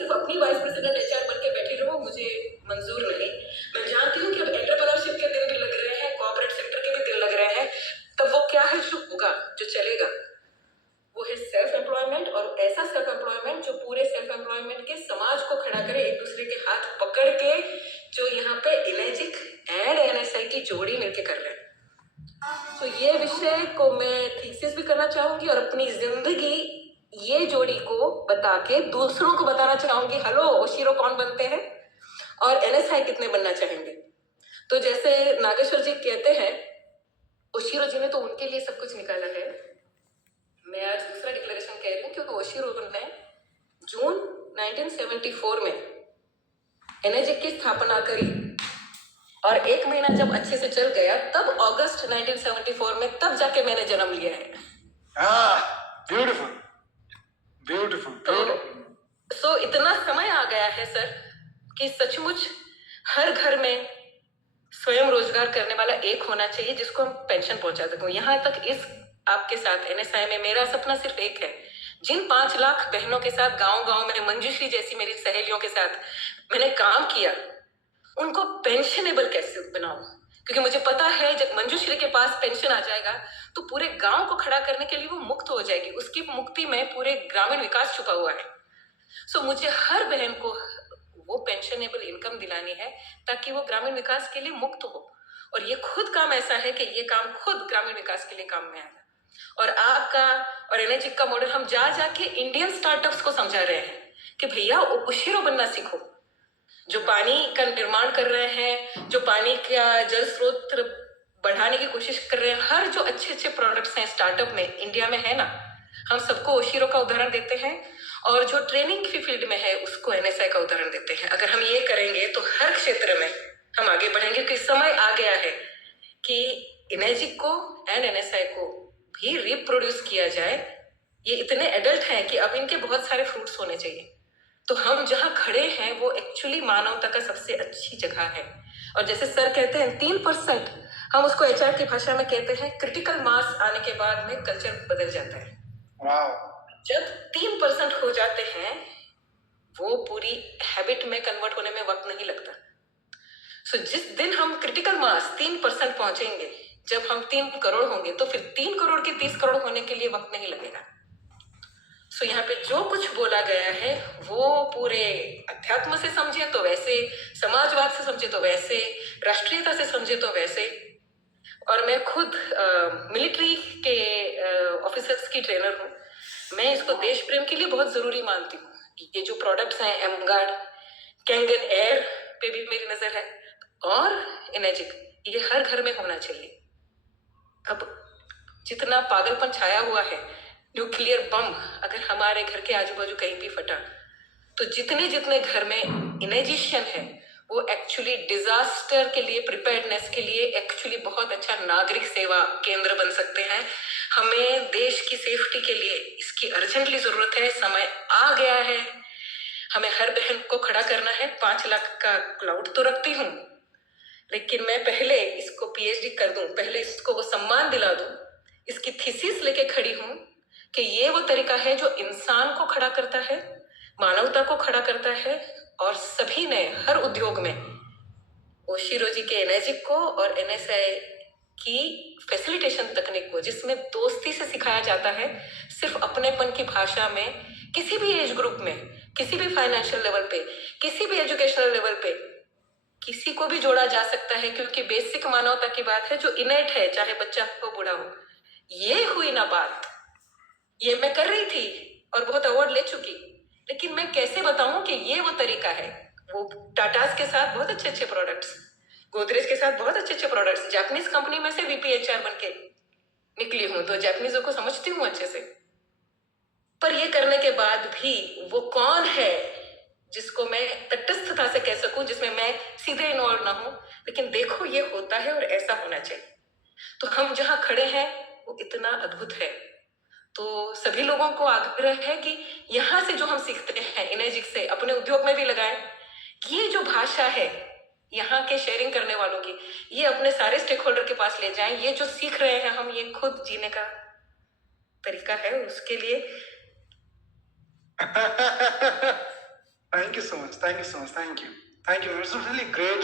सिर्फ अपनी vice president HR बन के बैठी रहूं, मुझे मंजूर नहीं। मैं जानती हूँ कि अब एंटरप्रेन्योरशिप के दिन भी लग रहे हैं, कॉर्पोरेट सेक्टर के भी दिन लग रहे हैं। तब वो क्या है जो होगा, जो चलेगा, वो है सेल्फ एम्प्लॉयमेंट, और ऐसा सेल्फ एम्प्लॉयमेंट जो पूरे सेल्फ एम्प्लॉयमेंट के समाज को खड़ा करे, एक दूसरे के हाथ पकड़ के, जो यहाँ पे इनेजिक एंड एनएसआई की जोड़ी मिलके कर रहे हैं। तो ये विषय को मैं थीसिस भी करना चाहूंगी और अपनी जिंदगी ये जोड़ी को बता के दूसरों को बताना चाहूंगी, हेलो ओशिरो कौन बनते हैं और एनएसआई कितने बनना चाहेंगे। तो जैसे नागेश्वर जी कहते हैं, ओशिरो जी ने तो उनके लिए सब कुछ निकाला है। मैं आज दूसरा डिक्लेरेशन कह रही हूँ क्योंकि ओशिरो ने जून 1974 में एनर्जिक की स्थापना करी और एक महीना जब अच्छे से चल गया, तब अगस्त 1974 में तब जाके मैंने जन्म लिया है। Beautiful beautiful. तो इतना समय आ गया है सर कि सचमुच हर घर में स्वयं रोजगार करने वाला एक होना चाहिए जिसको हम पेंशन पहुंचा सकें। यहाँ तक इस आपके साथ एनएसआई में मेरा सपना सिर्फ एक है, जिन 5 लाख बहनों के साथ गांव-गांव में मंजूश्री जैसी मेरी सहेलियों के साथ मैंने काम किया, उनको पेंशनेबल कैसे बनाऊं, क्योंकि मुझे पता है जब मंजूश्री के पास पेंशन आ जाएगा तो पूरे गांव को खड़ा करने के लिए वो मुक्त हो जाएगी। उसकी मुक्ति में पूरे ग्रामीण विकास छुपा हुआ है। सो मुझे हर बहन को वो पेंशनेबल इनकम दिलानी है ताकि वो ग्रामीण विकास के लिए मुक्त हो। और ये खुद काम ऐसा है कि ये काम खुद ग्रामीण विकास के लिए काम में आएगा। और आपका और एनर्जिक का मॉडल हम जा जाके इंडियन स्टार्टअप्स को समझा रहे हैं कि भैया ओशिरो बनना सीखो, जो पानी का निर्माण कर रहे हैं, जो पानी का जल स्रोत बढ़ाने की कोशिश कर रहे हैं, हर जो अच्छे अच्छे प्रोडक्ट्स हैं स्टार्टअप में इंडिया में है ना, हम सबको ओशिरो का उदाहरण देते हैं। और जो ट्रेनिंग की फील्ड में है उसको एनएसआई का उदाहरण देते हैं। अगर हम ये करेंगे तो हर क्षेत्र में हम आगे बढ़ेंगे, क्योंकि समय आ गया है कि एनर्जिक को एंड एनएसआई को भी रिप्रोड्यूस किया जाए। ये इतने एडल्ट हैं कि अब इनके बहुत सारे फ्रूट्स होने चाहिए। तो हम जहाँ खड़े हैं वो एक्चुअली मानवता का सबसे अच्छी जगह है। और जैसे सर कहते हैं 3%, हम उसको एचआर की भाषा में कहते हैं क्रिटिकल मास आने के बाद में कल्चर बदल जाता है। जब 3% हो जाते हैं वो पूरी हैबिट में कन्वर्ट होने में वक्त नहीं लगता। सो जिस दिन हम क्रिटिकल मास 3% पहुंचेंगे, जब हम 3 करोड़ होंगे, तो फिर 3 करोड़ के 30 करोड़ होने के लिए वक्त नहीं लगेगा। सो यहाँ पे जो कुछ बोला गया है वो पूरे अध्यात्म से समझे तो वैसे, समाजवाद से समझे तो वैसे, राष्ट्रीयता से समझे तो वैसे। और मैं खुद मिलिट्री के ऑफिसर्स की ट्रेनर हूँ। मैं इसको देश प्रेम के लिए बहुत जरूरी मानती हूँ। ये जो प्रोडक्ट्स हैं, एमगार्ड, कैंगन एयर पे भी मेरी नजर है, और एनर्जिक, ये हर घर में होना चाहिए। अब जितना पागलपन छाया हुआ है, न्यूक्लियर बम अगर हमारे घर के आजू बाजू कहीं भी फटा, तो जितने जितने घर में इनेजिशियन है वो एक्चुअली डिजास्टर के लिए, प्रिपेयर्डनेस के लिए एक्चुअली बहुत अच्छा नागरिक सेवा केंद्र बन सकते हैं। हमें देश की सेफ्टी के लिए इसकी अर्जेंटली जरूरत है। समय आ गया है, हमें हर बहन को खड़ा करना है। 5 लाख का क्लाउड तो रखती हूँ, लेकिन मैं पहले इसको पीएचडी कर दूं, पहले इसको वो सम्मान दिला दूं। इसकी थीसिस लेके खड़ी हूं कि ये वो तरीका है जो इंसान को खड़ा करता है, मानवता को खड़ा करता है, और सभी ने हर उद्योग में ओशिरो जी के एनर्जिक को और एनएसआई की फैसिलिटेशन तकनीक को, जिसमें दोस्ती से सिखाया जाता है, सिर्फ अपनेपन की भाषा में, किसी भी एज ग्रुप में, किसी भी फाइनेंशियल लेवल पे, किसी भी एजुकेशनल लेवल पे किसी को भी जोड़ा जा सकता है, क्योंकि बेसिक मानवता की बात है जो इनेट है, चाहे बच्चा हो बूढ़ा हो। ये हुई ना बात, ये मैं कर रही थी और बहुत अवार्ड ले चुकी, लेकिन मैं कैसे बताऊं कि ये वो तरीका है। वो टाटास के साथ बहुत अच्छे अच्छे प्रोडक्ट्स, गोदरेज के साथ बहुत अच्छे अच्छे प्रोडक्ट्स, जापानीज कंपनी में से वीपीएचआर बन के निकली हूं, तो जापानीजों को समझती हूँ अच्छे से। पर ये करने के बाद भी वो कौन है जिसको मैं तटस्थता से कह सकूं, जिसमें मैं सीधे इन्वॉल्व ना हूं, लेकिन देखो ये होता है और ऐसा होना चाहिए। तो हम जहां खड़े हैं वो इतना अद्भुत है। तो सभी लोगों को आग्रह है कि यहाँ से जो हम सीखते हैं एनर्जिक से अपने उद्योग में भी लगाएं। ये जो भाषा है यहाँ के शेयरिंग करने वालों की, ये अपने सारे स्टेक होल्डर के पास ले जाएं। ये जो सीख रहे हैं हम, ये खुद जीने का तरीका है। उसके लिए Thank you so much. Thank you so much. Thank you. Thank you. It's a really great